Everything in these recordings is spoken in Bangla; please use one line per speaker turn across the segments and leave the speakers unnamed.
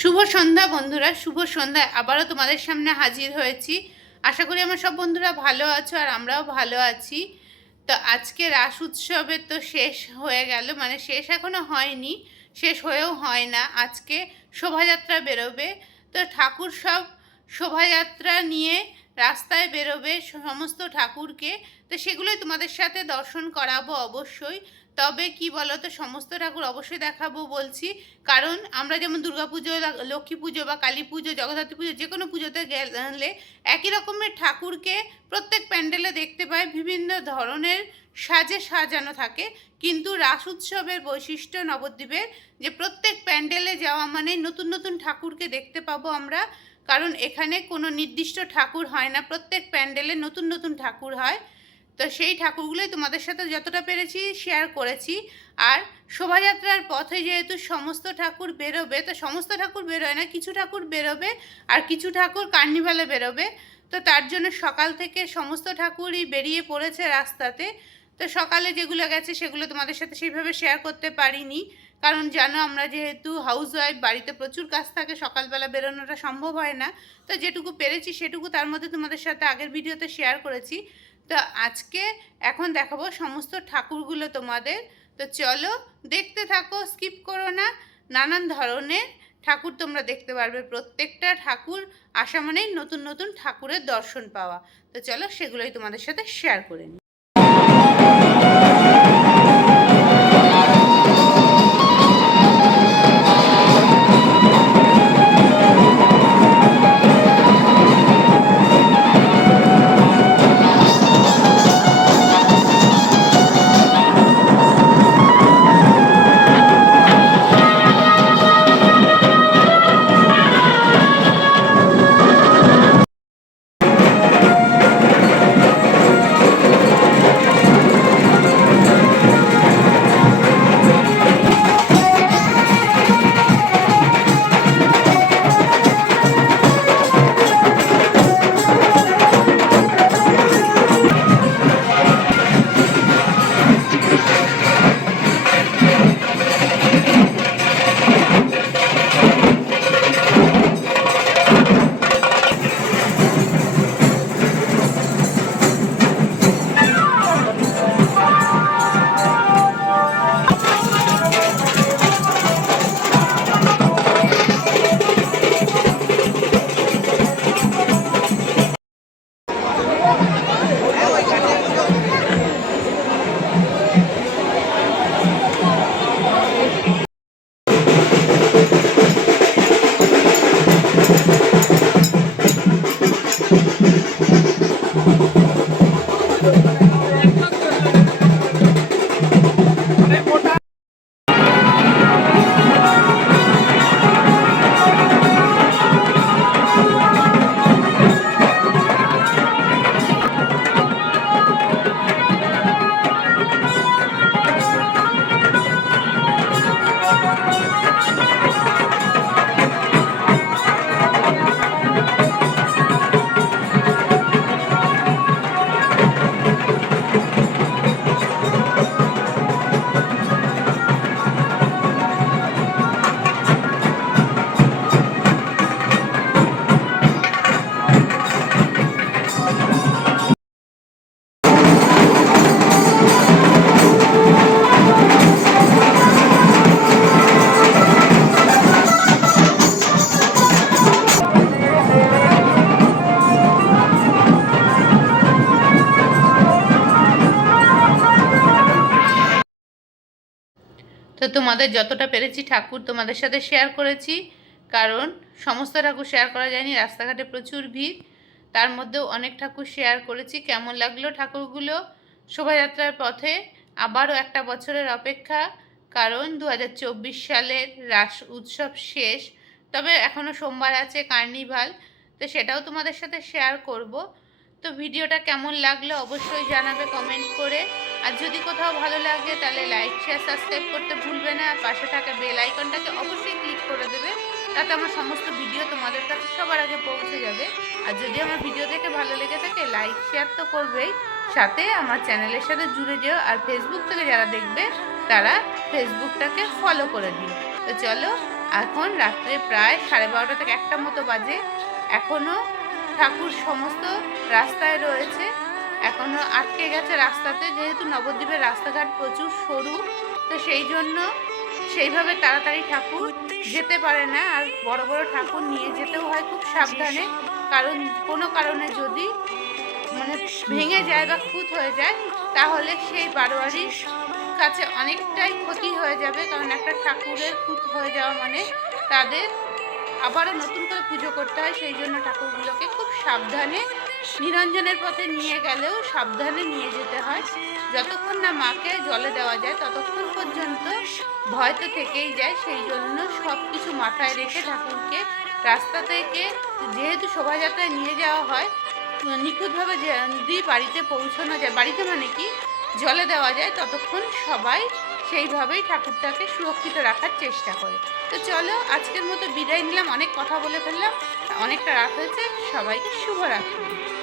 শুভ সন্ধ্যা বন্ধুরা, শুভ সন্ধ্যায় আবারও তোমাদের সামনে হাজির হয়েছি। আশা করি আমার সব বন্ধুরা ভালো আছো আর আমরাও ভালো আছি। তো আজকে রাস উৎসবের তো শেষ হয়ে গেল মানে শেষ এখনও হয়নি, শেষ হয়েও হয় না। আজকে শোভাযাত্রা বেরোবে। তো ঠাকুর সব শোভাযাত্রা নিয়ে রাস্তায় বেরোবে সমস্ত ঠাকুরকে, তো সেগুলোই তোমাদের সাথে দর্শন করাবো অবশ্যই। তবে কি বলো তো সমস্ত ঠাকুর অবশ্যই দেখাবো বলছি। কারণ আমরা যেমন দুর্গাপুজো, লক্ষ্মী পুজো বা কালী পুজো, জগদ্ধাত্রী পুজো যে কোনো পুজোতে গেলে একই রকমের ঠাকুরকে প্রত্যেক প্যান্ডেলে দেখতে পাই, বিভিন্ন ধরনের সাজে সাজানো থাকে। কিন্তু রাস উৎসবের বৈশিষ্ট্য নবদ্বীপের যে প্রত্যেক প্যান্ডেলে যাওয়া মানে নতুন নতুন ঠাকুরকে দেখতে পাবো আমরা। কারণ এখানে কোনো নির্দিষ্ট ঠাকুর হয় না। প্রত্যেক প্যান্ডেলে নতুন নতুন ঠাকুর হয়। তো সেই ঠাকুরগুলোই তোমাদের সাথে যতটা পেরেছি শেয়ার করেছি। আর শোভাযাত্রার পথে যেহেতু সমস্ত ঠাকুর বেরোবে, তো সমস্ত ঠাকুর বেরোয় না, কিছু ঠাকুর বেরোবে আর কিছু ঠাকুর কার্নিভালে বেরোবে। তো তার জন্য সকাল থেকে সমস্ত ঠাকুরই বেরিয়ে পড়েছে রাস্তাতে। তো সকালে যেগুলো গেছে সেগুলো তোমাদের সাথে সেইভাবে শেয়ার করতে পারিনি। কারণ জানো আমরা যেহেতু হাউস ওয়াইফ বাড়িতে প্রচুর কাজ থাকে, সকালবেলা বেরোনোটা সম্ভব হয় না। তো যেটুকু পেরেছি সেটুকু তার মধ্যে তোমাদের সাথে আগের ভিডিওতে শেয়ার করেছি। তো আজকে এখন দেখাবো সমস্ত ঠাকুরগুলো তোমাদের। তো চলো দেখতে থাকো স্কিপ করো না। নানান ধরনের ঠাকুর তোমরা দেখতে পারবে। প্রত্যেকটা ঠাকুর আসা মানেই নতুন নতুন ঠাকুরের দর্শন পাওয়া। তো চলো সেগুলোই তোমাদের সাথে শেয়ার করে নিই। তো তোমাদের যতটা পেরেছি ঠাকুর তোমাদের সাথে শেয়ার করেছি। কারণ সমস্ত ঠাকুর শেয়ার করা যায়নি, রাস্তাঘাটে প্রচুর ভিড়। তার মধ্যেও অনেক ঠাকুর শেয়ার করেছি। কেমন লাগল ঠাকুরগুলো? শোভাযাত্রার পথে আবারও একটা বছরের অপেক্ষা। কারণ দু হাজার চব্বিশ সালের রাস উৎসব শেষ। তবে এখনও সোমবার আছে কার্নিভাল, তো সেটাও তোমাদের সাথে শেয়ার করব। তো ভিডিওটা কেমন লাগল অবশ্যই জানাবে কমেন্ট করে। আর যদি কোথাও ভালো লাগে তাহলে লাইক শেয়ার সাবস্ক্রাইব করতে ভুলবে না। আর পাশে থাকা বেল আইকনটাকে অবশ্যই ক্লিক করে দেবে। তাতে আমার সমস্ত ভিডিও তোমাদের কাছে সবার আগে পৌঁছে যাবে। আর যদি আমার ভিডিও দেখে ভালো লেগে থাকে লাইক শেয়ার তো করবেই। সাথে আমার চ্যানেলের সাথে জুড়ে যেও। আর ফেসবুক থেকে যারা দেখবে, তারা ফেসবুকটাকে ফলো করে দিও। তো চলো, এখন রাত্রে প্রায় সাড়ে বারোটা থেকে একটা মতো বাজে। এখনও ঠাকুর সমস্ত রাস্তায় রয়েছে। এখনও আটকে গেছে রাস্তাতে, যেহেতু নবদ্বীপের রাস্তাঘাট প্রচুর সরু, তো সেই জন্য সেইভাবে তাড়াতাড়ি ঠাকুর যেতে পারে না। আর বড় বড় ঠাকুর নিয়ে যেতেও হয় খুব সাবধানে। কারণ, কোনো কারণে যদি মানে ভেঙে যায় বা খুঁত হয়ে যায়, তাহলে সেই বারোয়ারির কাছে অনেকটাই ক্ষতি হয়ে যাবে। কারণ একটা ঠাকুরের খুঁত হয়ে যাওয়া মানে তাদের আবারও নতুন করে পুজো করতে হয়, সেই জন্য ঠাকুরগুলোকে খুব সাবধানে, নিরঞ্জনের পথে নিয়ে গেলেও সাবধানে নিয়ে যেতে হয়। যতক্ষণ না মাকে জলে দেওয়া যায়, ততক্ষণ পর্যন্ত ভয় তো থেকেই যায়। সেই জন্য সব কিছু মাথায় রেখে ঠাকুরকে রাস্তা থেকে যেহেতু শোভাযাত্রায় নিয়ে যাওয়া হয়, নিখুঁতভাবে যদি বাড়িতে পৌঁছানো যায়, বাড়িতে মানে কি? জলে দেওয়া যায়, ততক্ষণ সবাই সেইভাবেই ঠাকুরটাকে সুরক্ষিত রাখার চেষ্টা করে। তো চলো, আজকের মতো বিদায় নিলাম, অনেক কথা বলে ফেললাম, অনেকটা রাত হয়েছে, সবাইকে শুভরাত্রি।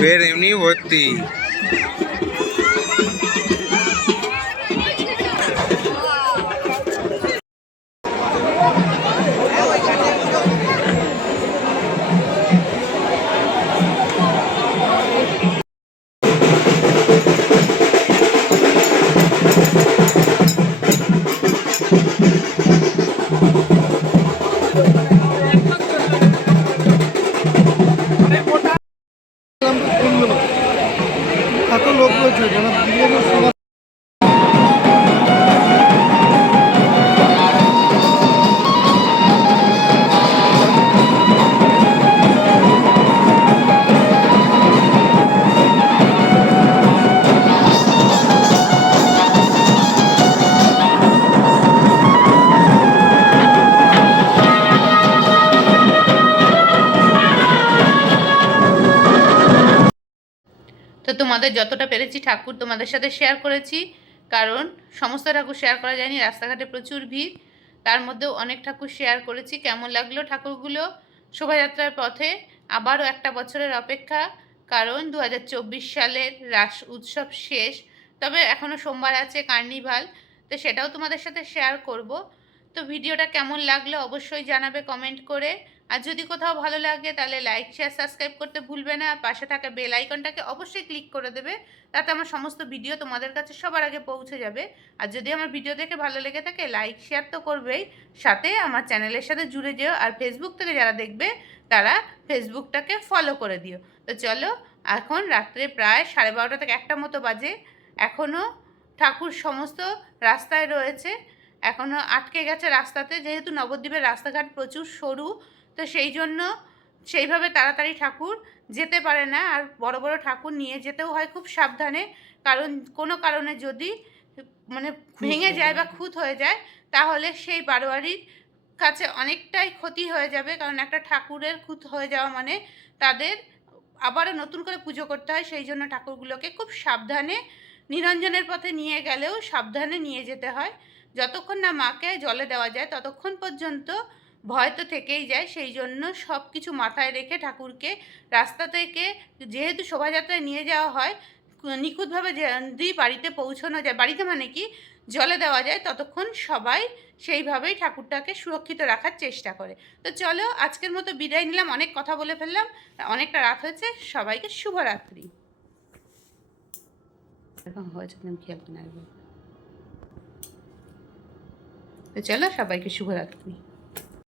फिर एम
होती তোমাদের যতটা পেরেছি ঠাকুর তোমাদের সাথে শেয়ার করেছি। কারণ সমস্ত ঠাকুর শেয়ার করা যায়নি, রাস্তাঘাটে প্রচুর ভিড়। তার মধ্যেও অনেক ঠাকুর শেয়ার করেছি। কেমন লাগল ঠাকুরগুলো? শোভাযাত্রার পথে আবারও একটা বছরের অপেক্ষা। কারণ দু হাজার চব্বিশ সালের রাস উৎসব শেষ। তবে এখনও সোমবার আছে কার্নিভাল, তো সেটাও তোমাদের সাথে শেয়ার করব। তো ভিডিওটা কেমন লাগল অবশ্যই জানাবে কমেন্ট করে। আর যদি কোথাও ভালো লাগে তাহলে লাইক শেয়ার সাবস্ক্রাইব করতে ভুলবে না। আর পাশে থাকা বেল আইকনটাকে অবশ্যই ক্লিক করে দেবে। তাতে আমার সমস্ত ভিডিও তোমাদের কাছে সবার আগে পৌঁছে যাবে। আর যদি আমার ভিডিও দেখে ভালো লেগে থাকে লাইক শেয়ার তো করবেই। সাথে আমার চ্যানেলের সাথে জুড়ে যেও। আর ফেসবুক থেকে যারা দেখবে, তারা ফেসবুকটাকে ফলো করে দিও। তো চলো, এখন রাত্রে প্রায় সাড়ে বারোটা থেকে একটা মতো বাজে। এখনও ঠাকুর সমস্ত রাস্তায় রয়েছে। এখনও আটকে গেছে রাস্তাতে। যেহেতু নবদ্বীপের রাস্তাঘাট প্রচুর সরু তো সেই জন্য সেইভাবে তাড়াতাড়ি ঠাকুর যেতে পারে না। আর বড় বড় ঠাকুর নিয়ে যেতেও হয় খুব সাবধানে। কারণ কোনো কারণে যদি মানে ভেঙে যায় বা খুঁত হয়ে যায় তাহলে সেই বারোয়ারির কাছে অনেকটাই ক্ষতি হয়ে যাবে। কারণ একটা ঠাকুরের খুঁত হয়ে যাওয়া মানে তাদের আবারও নতুন করে পুজো করতে হয়। সেই জন্য ঠাকুরগুলোকে খুব সাবধানে নিরঞ্জনের পথে নিয়ে গেলেও সাবধানে নিয়ে যেতে হয়। যতক্ষণ না মাকে জলে দেওয়া যায় ততক্ষণ পর্যন্ত ভয় তো থেকেই যায় সেই জন্য সব কিছু মাথায় রেখে ঠাকুরকে রাস্তা থেকে যেহেতু শোভাযাত্রায় নিয়ে যাওয়া হয়, নিখুঁতভাবে যদি বাড়িতে পৌঁছানো যায়, বাড়িতে মানে কি জলে দেওয়া যায়, ততক্ষণ সবাই সেইভাবেই ঠাকুরটাকে সুরক্ষিত রাখার চেষ্টা করে। তো চলো, আজকের মতো বিদায় নিলাম, অনেক কথা বলে ফেললাম, অনেকটা রাত হয়েছে, সবাইকে শুভরাত্রি। তো চলো, সবাইকে শুভরাত্রি।